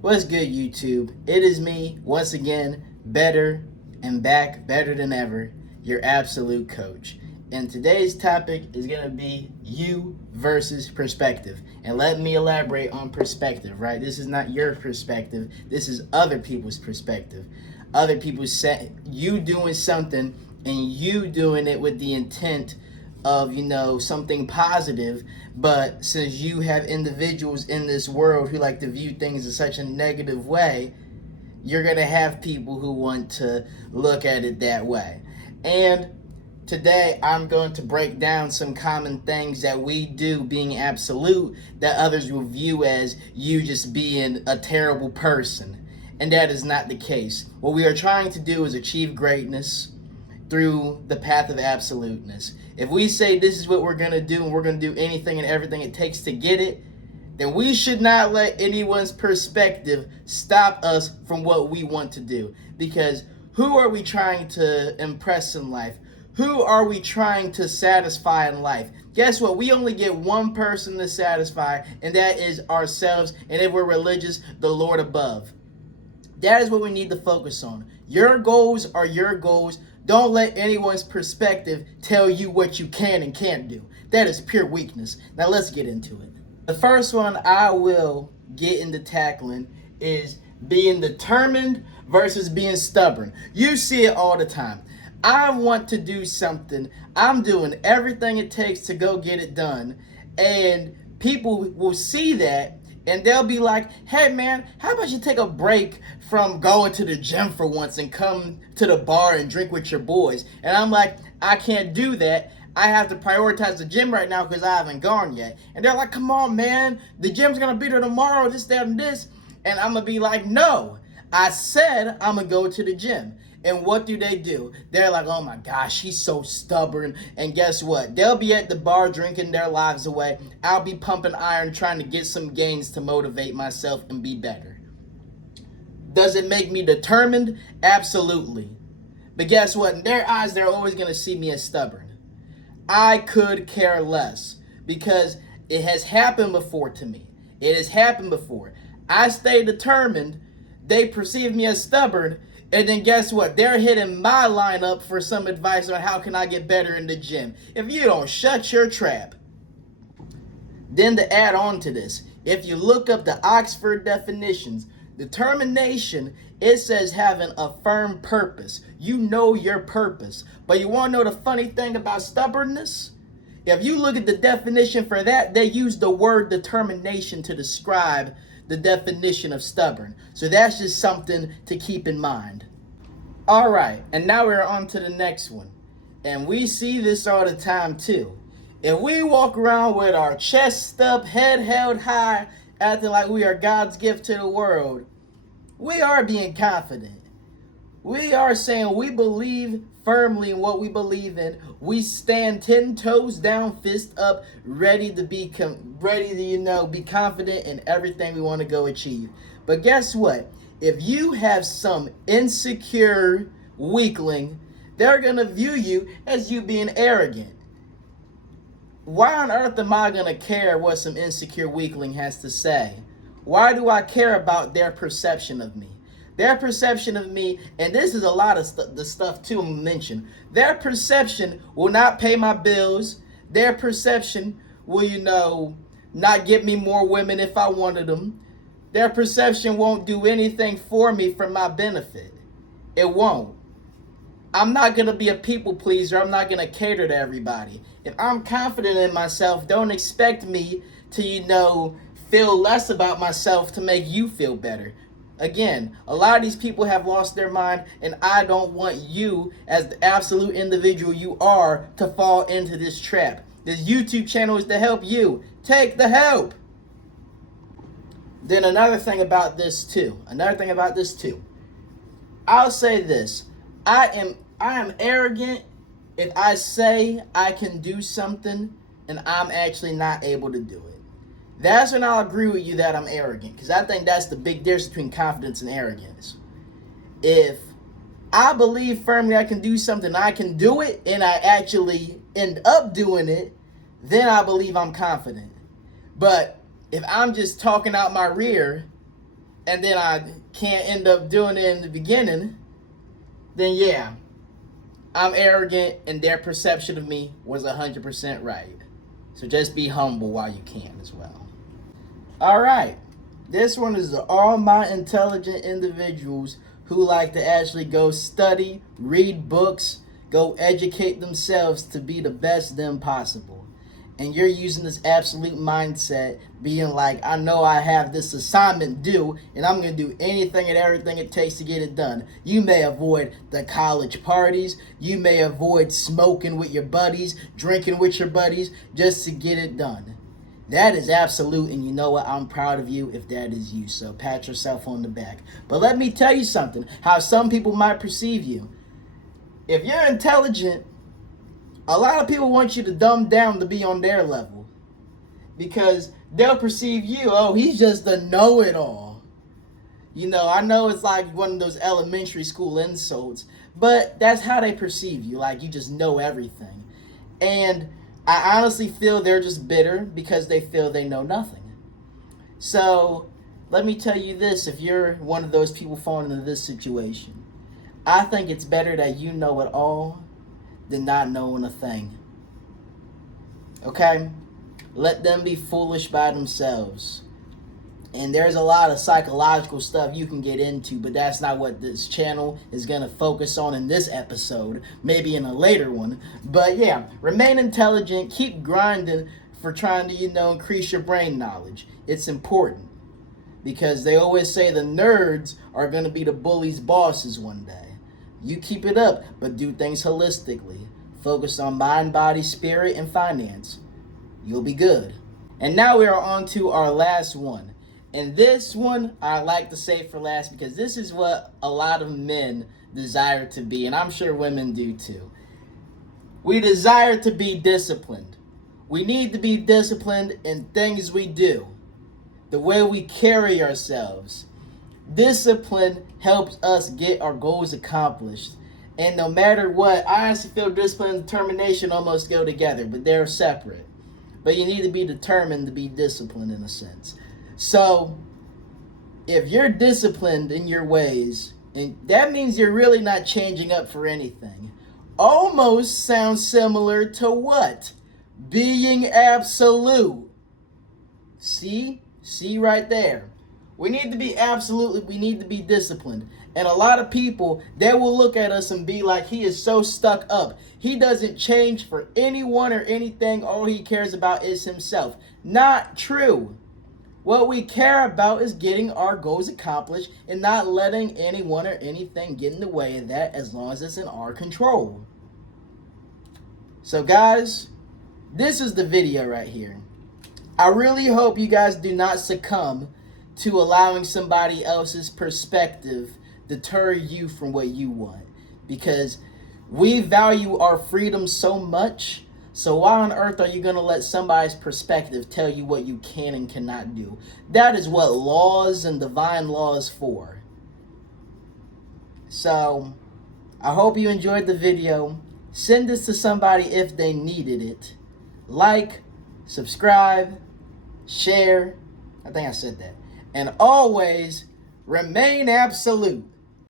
What's good, YouTube? It is me, once again, better and back, better than ever, your absolute coach. And today's topic is going to be you versus perspective. And let me elaborate on perspective, right? This is not your perspective, this is other people's perspective. Other people say you doing something and you doing it with the intent of something positive, but since you have individuals in this world who like to view things in such a negative way, you're going to have people who want to look at it that way. And today I'm going to break down some common things that we do being absolute that others will view as you just being a terrible person, and that is not the case. What we are trying to do is achieve greatness through the path of absoluteness. If we say this is what we're going to do and we're going to do anything and everything it takes to get it, then we should not let anyone's perspective stop us from what we want to do. Because who are we trying to impress in life? Who are we trying to satisfy in life? Guess what? We only get one person to satisfy, and that is ourselves. And if we're religious, the Lord above. That is what we need to focus on. Your goals are your goals. Don't let anyone's perspective tell you what you can and can't do. That is pure weakness. Now let's get into it. The first one I will get into tackling is being determined versus being stubborn. You see it all the time. I want to do something. I'm doing everything it takes to go get it done. And people will see that and they'll be like, hey man, how about you take a break from going to the gym for once and come to the bar and drink with your boys? And I'm like, I can't do that. I have to prioritize the gym right now because I haven't gone yet. And they're like, come on, man. The gym's going to be there tomorrow, this, that, and this. And I'm going to be like, no. I said I'm going to go to the gym. And what do? They're like, oh my gosh, he's so stubborn. And guess what? They'll be at the bar drinking their lives away. I'll be pumping iron trying to get some gains to motivate myself and be better. Does it make me determined? Absolutely. But guess what? In their eyes, they're always going to see me as stubborn. I could care less because it has happened before to me. It has happened before. I stay determined. They perceive me as stubborn. And then guess what? They're hitting my lineup for some advice on how can I get better in the gym. If you don't shut your trap. Then to add on to this, if you look up the Oxford definitions, determination, it says having a firm purpose. You know your purpose. But you want to know the funny thing about stubbornness? If you look at the definition for that, they use the word determination to describe the definition of stubborn. So that's just something to keep in mind. All right, and now we're on to the next one. And we see this all the time too. If we walk around with our chest up, head held high, acting like we are God's gift to the world, we are being confident. We are saying we believe firmly in what we believe in. We stand 10 toes down, fist up, ready to be be confident in everything we want to go achieve. But guess what? If you have some insecure weakling, they're going to view you as you being arrogant. Why on earth am I going to care what some insecure weakling has to say? Why do I care about their perception of me? Their perception of me, and this is a lot of the stuff too mentioned. Their perception will not pay my bills. Their perception will, not get me more women if I wanted them. Their perception won't do anything for me for my benefit. It won't. I'm not going to be a people pleaser. I'm not going to cater to everybody. If I'm confident in myself, don't expect me to, feel less about myself to make you feel better. Again, a lot of these people have lost their mind, and I don't want you, as the absolute individual you are, to fall into this trap. This YouTube channel is to help you. Take the help. Then another thing about this too. I'll say this. I am arrogant if I say I can do something and I'm actually not able to do it. That's when I'll agree with you that I'm arrogant, because I think that's the big difference between confidence and arrogance. If I believe firmly I can do something, I can do it, and I actually end up doing it, then I believe I'm confident. But if I'm just talking out my rear and then I can't end up doing it in the beginning, then yeah, I'm arrogant and their perception of me was 100% right. So just be humble while you can as well. All right. This one is all my intelligent individuals who like to actually go study, read books, go educate themselves to be the best them possible. And you're using this absolute mindset, being like, I know I have this assignment due, and I'm going to do anything and everything it takes to get it done. You may avoid the college parties. You may avoid smoking with your buddies, drinking with your buddies, just to get it done. That is absolute, and you know what? I'm proud of you if that is you. So pat yourself on the back. But let me tell you something, how some people might perceive you. If you're intelligent, a lot of people want you to dumb down to be on their level. Because they'll perceive you, oh, he's just a know-it-all. You know, I know it's like one of those elementary school insults, but that's how they perceive you, like you just know everything. And I honestly feel they're just bitter because they feel they know nothing. So let me tell you this, if you're one of those people falling into this situation, I think it's better that you know it all than not knowing a thing. Okay? Let them be foolish by themselves. And there's a lot of psychological stuff you can get into, but that's not what this channel is going to focus on in this episode. Maybe in a later one. But yeah, remain intelligent. Keep grinding for trying to, increase your brain knowledge. It's important. Because they always say the nerds are going to be the bullies' bosses one day. You keep it up, but do things holistically. Focus on mind, body, spirit, and finance. You'll be good. And now we are on to our last one. And this one I like to save for last because this is what a lot of men desire to be, and I'm sure women do too. We desire to be disciplined. We need to be disciplined in things we do, the way we carry ourselves. Discipline helps us get our goals accomplished. And no matter what, I honestly feel discipline and determination almost go together, but they're separate. But you need to be determined to be disciplined in a sense. So, if you're disciplined in your ways, and that means you're really not changing up for anything. Almost sounds similar to what? Being absolute. See right there. We need to be disciplined. And a lot of people, they will look at us and be like, he is so stuck up. He doesn't change for anyone or anything. All he cares about is himself. Not true. What we care about is getting our goals accomplished and not letting anyone or anything get in the way of that as long as it's in our control. So guys, this is the video right here. I really hope you guys do not succumb to allowing somebody else's perspective deter you from what you want. Because we value our freedom so much. So why on earth are you going to let somebody's perspective tell you what you can and cannot do? That is what laws and divine law is for. So I hope you enjoyed the video. Send this to somebody if they needed it. Like, subscribe, share. I think I said that. And always remain absolute.